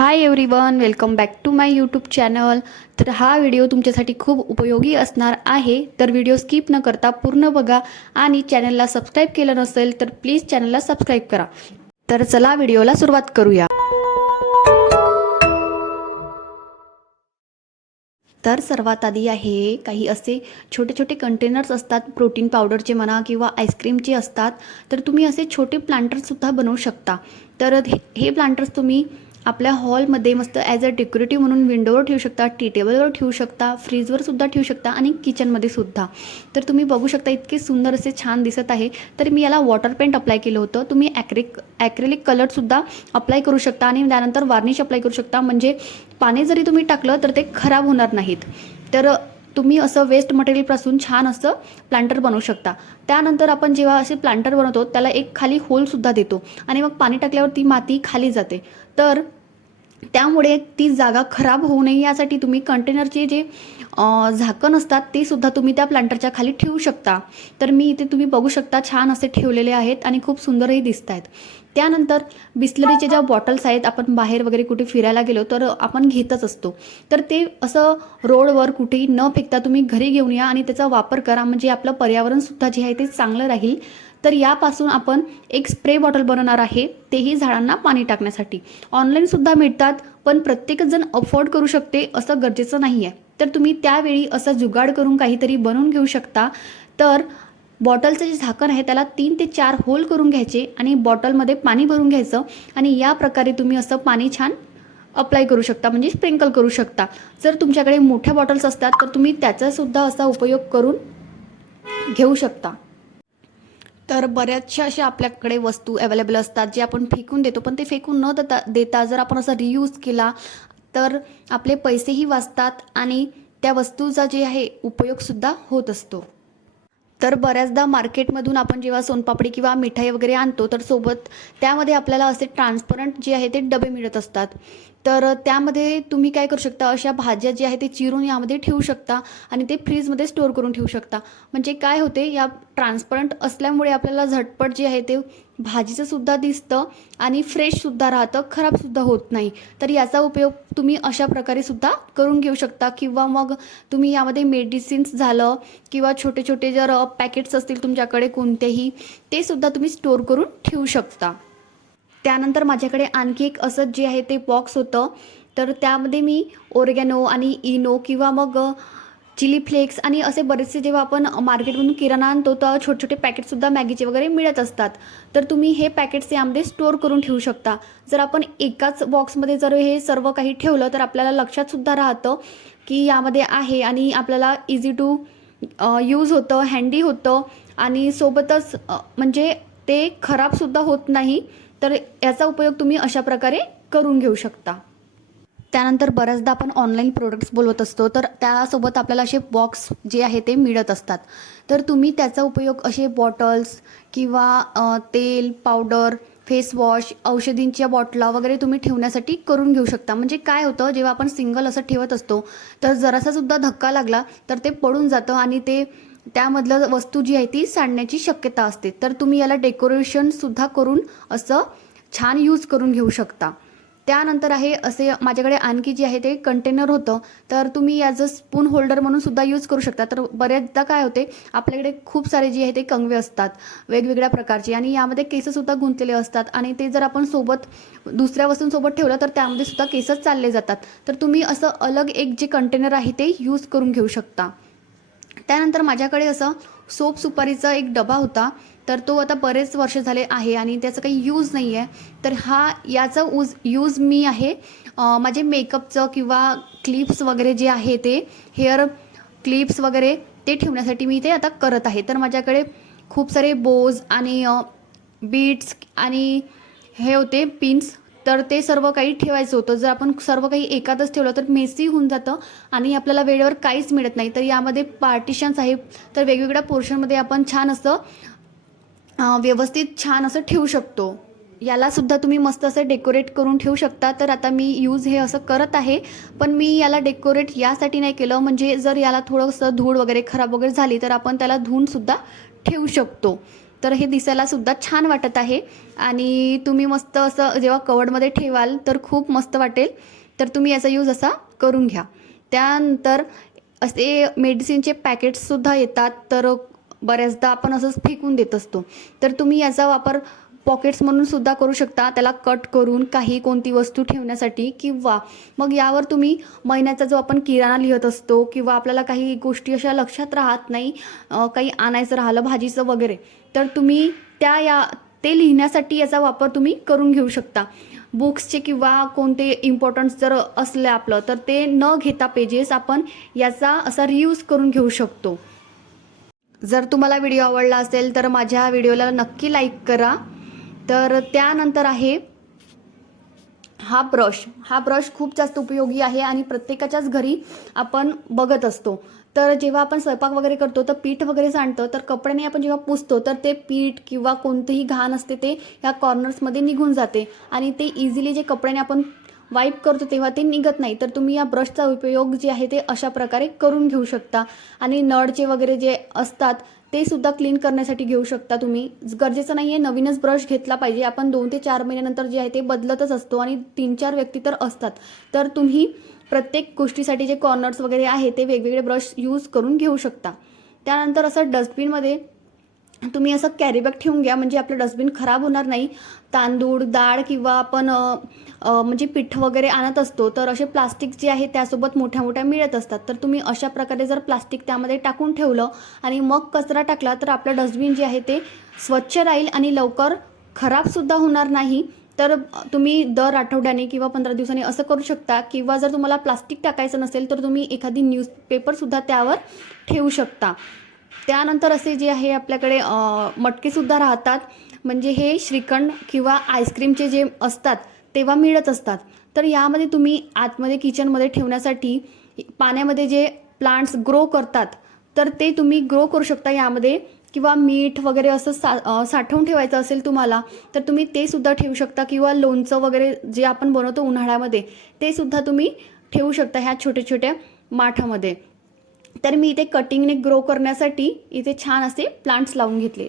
Hi everyone welcome back to my YouTube channel तर हा video तुमच्यासाठी खूप उपयोगी असणार आहे. तर व्हिडिओ स्किप न करता पूर्ण बघा आणि चॅनलला सबस्क्राईब केलं नसेल तर प्लीज चॅनलला सबस्क्राईब करा. तर चला व्हिडिओला सुरुवात करूया. तर सर्वात आधी आहे काही असे छोटे छोटे कंटेनर्स असतात प्रोटीन पावडरचे म्हणा किंवा आईस्क्रीमचे असतात. तर तुम्ही असे छोटे प्लांटर्ससुद्धा बनवू शकता. तर हे हे प्लांटर्स तुम्ही आपल्या हॉलमध्ये मस्त ॲज अ डेकोरेटिव्ह म्हणून विंडोवर ठेवू शकता टी टेबलवर ठेवू शकता फ्रीजवर सुद्धा ठेवू शकता आणि किचनमध्ये सुद्धा. तर तुम्ही बघू शकता इतके सुंदर असे छान दिसत आहे. तर मी याला वॉटर पेंट अप्लाय केलं होतं. तुम्ही ॲक्रिक ॲक्रेलिक कलरसुद्धा अप्लाय करू शकता आणि त्यानंतर वार्निश अप्लाय करू शकता. म्हणजे पाणी जरी तुम्ही टाकलं तर ते खराब होणार नाहीत. तर तुम्ही असं वेस्ट मटेरियलपासून छान असं प्लांटर बनवू शकता. त्यानंतर आपण जेव्हा असे प्लांटर बनवतो त्याला एक खाली होलसुद्धा देतो आणि मग पाणी टाकल्यावर ती माती खाली जाते. तर त्यामुळे ती जागा खराब होऊ नये यासाठी तुम्ही कंटेनरचे जे झाकण असतात ते सुद्धा तुम्ही त्या प्लांटरच्या खाली ठेवू शकता. तर मी इथे तुम्ही बघू शकता छान असे ठेवलेले आहेत आणि खूप सुंदरही दिसत आहेत त्यानंतर बिस्लरीच्या ज्या बॉटल्स आहेत आपण बाहेर वगैरे कुठे फिरायला गेलो तर आपण घेतच असतो. तर ते असं रोडवर कुठेही न फेकता तुम्ही घरी घेऊन या आणि त्याचा वापर करा. म्हणजे आपलं पर्यावरणसुद्धा जे आहे ते चांगलं राहील. तर यापासून आपण एक स्प्रे बॉटल बनवणार आहे तेही झाडांना पाणी टाकण्यासाठी. ऑनलाईनसुद्धा मिळतात पण प्रत्येकच जण अफोर्ड करू शकते असं गरजेचं नाही आहे तर तुम्ही त्यावेळी असं जुगाड करून काहीतरी बनवून घेऊ शकता. तर बॉटलचं जे झाकण आहे त्याला तीन ते चार होल करून घ्यायचे आणि बॉटलमध्ये पाणी भरून घ्यायचं आणि या प्रकारे तुम्ही असं पाणी छान अप्लाय करू शकता म्हणजे स्प्रिंकल करू शकता. जर तुमच्याकडे मोठ्या बॉटल्स असतात तर तुम्ही त्याचासुद्धा असा उपयोग करून घेऊ शकता. तर बऱ्याचशा अशा आपल्याकडे वस्तू अवेलेबल असतात जे आपण फेकून देतो पण ते फेकून न देता देता जर आपण असा रियूज केला तर आपले पैसेही वाचतात आणि त्या वस्तूचा जे आहे उपयोगसुद्धा होत असतो. तर बऱ्याचदा मार्केटमधून आपण जेव्हा सोनपापडी किंवा मिठाई वगैरे आणतो तर सोबत त्यामध्ये आपल्याला असे ट्रान्सपरंट जे आहे ते डबे मिळत असतात. तर त्यामध्ये तुम्ही काय करू शकता? अशा भाज्या ज्या आहे ते चिरून यामध्ये ठेवू शकता आणि ते फ्रीजमध्ये स्टोअर करून ठेवू शकता. म्हणजे काय होते या ट्रान्सपरंट असल्यामुळे आपल्याला झटपट जे आहे ते भाजीचं सुद्धा दिसतं आणि फ्रेशसुद्धा राहतं खराबसुद्धा होत नाही. तर याचा उपयोग तुम्ही अशा प्रकारे सुद्धा करून घेऊ शकता. किंवा मग तुम्ही यामध्ये मेडिसिन्स झालं किंवा छोटे छोटे जर पॅकेट्स असतील तुमच्याकडे कोणतेही ते सुद्धा तुम्ही स्टोअर करून ठेवू शकता. त्यानंतर माझ्याकडे आणखी एक असंच जे आहे ते बॉक्स होतं. तर त्यामध्ये मी ओरगॅनो आणि इनो किंवा मग चिली फ्लेक्स आणि असे बरेचसे जेव्हा आपण मार्केटमधून किराणा आणतो तर छोटे छोटे पॅकेटसुद्धा मॅगीचे वगैरे मिळत असतात. तर तुम्ही हे पॅकेट्स यामध्ये स्टोअर करून ठेवू शकता. जर आपण एकाच बॉक्समध्ये जर हे सर्व काही ठेवलं तर आपल्याला लक्षातसुद्धा राहतं की यामध्ये आहे आणि आपल्याला इझी टू यूज होतं हँडी होतं आणि सोबतच म्हणजे ते खराबसुद्धा होत नाही. तर याचा उपयोग तुम्ही अशा प्रकारे करून घेऊ शकता. त्यानंतर बऱ्याचदा आपण ऑनलाईन प्रोडक्ट्स बोलवत असतो तर त्यासोबत आपल्याला असे बॉक्स जे आहे ते मिळत असतात. तर तुम्ही त्याचा उपयोग असे बॉटल्स किंवा तेल पावडर फेस वॉश औषधींच्या बॉटला वगैरे तुम्ही ठेवण्यासाठी करून घेऊ शकता. म्हणजे काय होतं जेव्हा आपण सिंगल असं ठेवत असतो तर जरासासुद्धा धक्का लागला तर ते पडून जातं आणि ते त्यामधलं वस्तू जी आहे ती सांडण्याची शक्यता असते. तर तुम्ही याला डेकोरेशनसुद्धा करून असं छान यूज करून घेऊ शकता. त्यानंतर आहे असे माझ्याकडे आणखी जे आहे ते कंटेनर होतं. तर तुम्ही याचं स्पून होल्डर म्हणून सुद्धा यूज करू शकता. तर बऱ्याचदा काय होते आपल्याकडे खूप सारे जे आहे ते कंगवे असतात. वेगवेगळ्या प्रकारचे. आणि यामध्ये केससुद्धा गुंतलेले असतात. आणि ते जर आपण सोबत दुसऱ्या वस्तूंसोबत ठेवलं तर त्यामध्ये सुद्धा केसच चालले जातात. तर तुम्ही असं अलग एक जे कंटेनर आहे ते यूज करून घेऊ शकता. त्यानंतर माझ्याकडे असं सोप सुपारीचा एक डबा होता तर तो आता बरेच वर्ष झाले आहे आणि त्याचा काही यूज नाही आहे तर हा याचा ऊज यूज मी आहे. माझे मेकअपचं किंवा क्लिप्स वगैरे जे आहे ते हेअर क्लिप्स वगैरे ते ठेवण्यासाठी मी ते आता करत आहे. तर माझ्याकडे खूप सारे बोज आणि बीट्स आणि हे होते पिन्स तर ते सर्व काही ठेवायचं होतं. जर आपण सर्व काही एकातच ठेवलं तर मेसी होऊन जातं आणि आपल्याला वेळेवर काहीच मिळत नाही. तर यामध्ये पार्टिशन्स आहे. तर वेगवेगळ्या पोर्शनमध्ये आपण छान असं व्यवस्थित छान असं ठेवू शकतो. याला सुद्धा तुम्ही मस्त असं डेकोरेट करून ठेवू शकता. तर आता मी यूज हे असं करत आहे. पण मी याला डेकोरेट यासाठी नाही केलं. म्हणजे जर याला थोडंसं धूळ वगैरे खराब वगैरे झाली तर आपण त्याला धुवूनसुद्धा ठेवू शकतो. तर हे दिसायला सुद्धा छान वाटत आहे. आणि तुम्ही मस्त असं जेव्हा कवडमध्ये ठेवाल तर खूप मस्त वाटेल. तर तुम्ही याचा यूज असा करून घ्या. त्यानंतर असे मेडिसिनचे पॅकेट्ससुद्धा येतात तर बऱ्याचदा आपण असंच फेकून देत असतो. तर तुम्ही याचा वापर पॉकेट्स म्हणून सुद्धा करू शकता. त्याला कट करून काही कोणती वस्तू ठेवण्यासाठी किंवा मग यावर तुम्ही महिन्याचा जो आपण किराणा लिहत असतो किंवा आपल्याला काही गोष्टी अशा लक्षात राहत नाही काही आणायचं राहिलं भाजीचं वगैरे तर तुम्ही त्या या ते लिहिण्यासाठी याचा वापर तुम्ही करून घेऊ शकता. बुक्सचे किंवा कोणते इम्पॉर्टन्स जर असले आपलं तर ते न घेता पेजेस आपण याचा असा रियूज करून घेऊ शकतो. जर तुम्हाला व्हिडिओ आवडला असेल तर माझ्या व्हिडिओला नक्की लाईक करा. तर त्यानंतर आहे हा ब्रश. हा ब्रश खूप जास्त उपयोगी आहे आणि प्रत्येकाच्याच घरी आपण बघत असतो. तर जेव्हा आपण स्वयंपाक वगैरे करतो तर पीठ वगैरे सांडतं तर कपड्याने आपण जेव्हा पुसतो तर ते पीठ किंवा कोणतेही घाण असते ते ह्या कॉर्नर्समध्ये निघून जाते. आणि ते इझिली जे कपड्याने आपण वाईप करतो तेव्हा ते निघत नाही. तर तुम्ही या ब्रशचा उपयोग जे आहे ते अशा प्रकारे करून घेऊ शकता. आणि नळचे वगैरे जे असतात ते सुद्धा क्लीन करण्यासाठी घेऊ शकता तुम्ही. गरजेचं नाही आहे नवीनच ब्रश घेतला पाहिजे. आपण दोन ते चार महिन्यानंतर जे आहे ते बदलतच असतो आणि तीन चार व्यक्ती तर असतात. तर तुम्ही प्रत्येक गोष्टीसाठी जे कॉर्नर्स वगैरे आहे ते वेगवेगळे ब्रश यूज करून घेऊ शकता. त्यानंतर असं डस्टबिनमध्ये तुम्ही असं कॅरीबॅग ठेवून घ्या म्हणजे आपलं डस्टबिन खराब होणार नाही. तांदूळ डाळ किंवा आपण म्हणजे पीठ वगैरे आणत असतो तर असे प्लास्टिक जे आहे त्यासोबत मोठ्या मोठ्या मिळत असतात. तर तुम्ही अशा प्रकारे जर प्लास्टिक त्यामध्ये टाकून ठेवलं आणि मग कचरा टाकला तर आपलं डस्टबिन जे आहे ते स्वच्छ राहील आणि लवकर खराबसुद्धा होणार नाही. तर तुम्ही दर आठवड्याने किंवा पंधरा दिवसांनी असं करू शकता किंवा जर तुम्हाला प्लास्टिक टाकायचं नसेल तर तुम्ही एखादी न्यूजपेपरसुद्धा त्यावर ठेवू शकता. त्यानंतर असे जे आहे आपल्याकडे मटकेसुद्धा राहतात. म्हणजे हे श्रीखंड किंवा आईस्क्रीमचे जे असतात तेव्हा मिळत असतात. तर यामध्ये तुम्ही आतमध्ये किचनमध्ये ठेवण्यासाठी पाण्यामध्ये जे प्लांट्स ग्रो करतात तर ते तुम्ही ग्रो करू शकता यामध्ये. किंवा मीठ वगैरे असं सा साठवून ठेवायचं असेल तुम्हाला तर तुम्ही ते सुद्धा ठेवू शकता. किंवा लोणचं वगैरे जे आपण बनवतो उन्हाळ्यामध्ये ते सुद्धा तुम्ही ठेवू शकता ह्या छोट्या छोट्या माठामध्ये. तर मी इथे कटिंगने ग्रो करण्यासाठी इथे छान असे प्लांट्स लावून घेतले.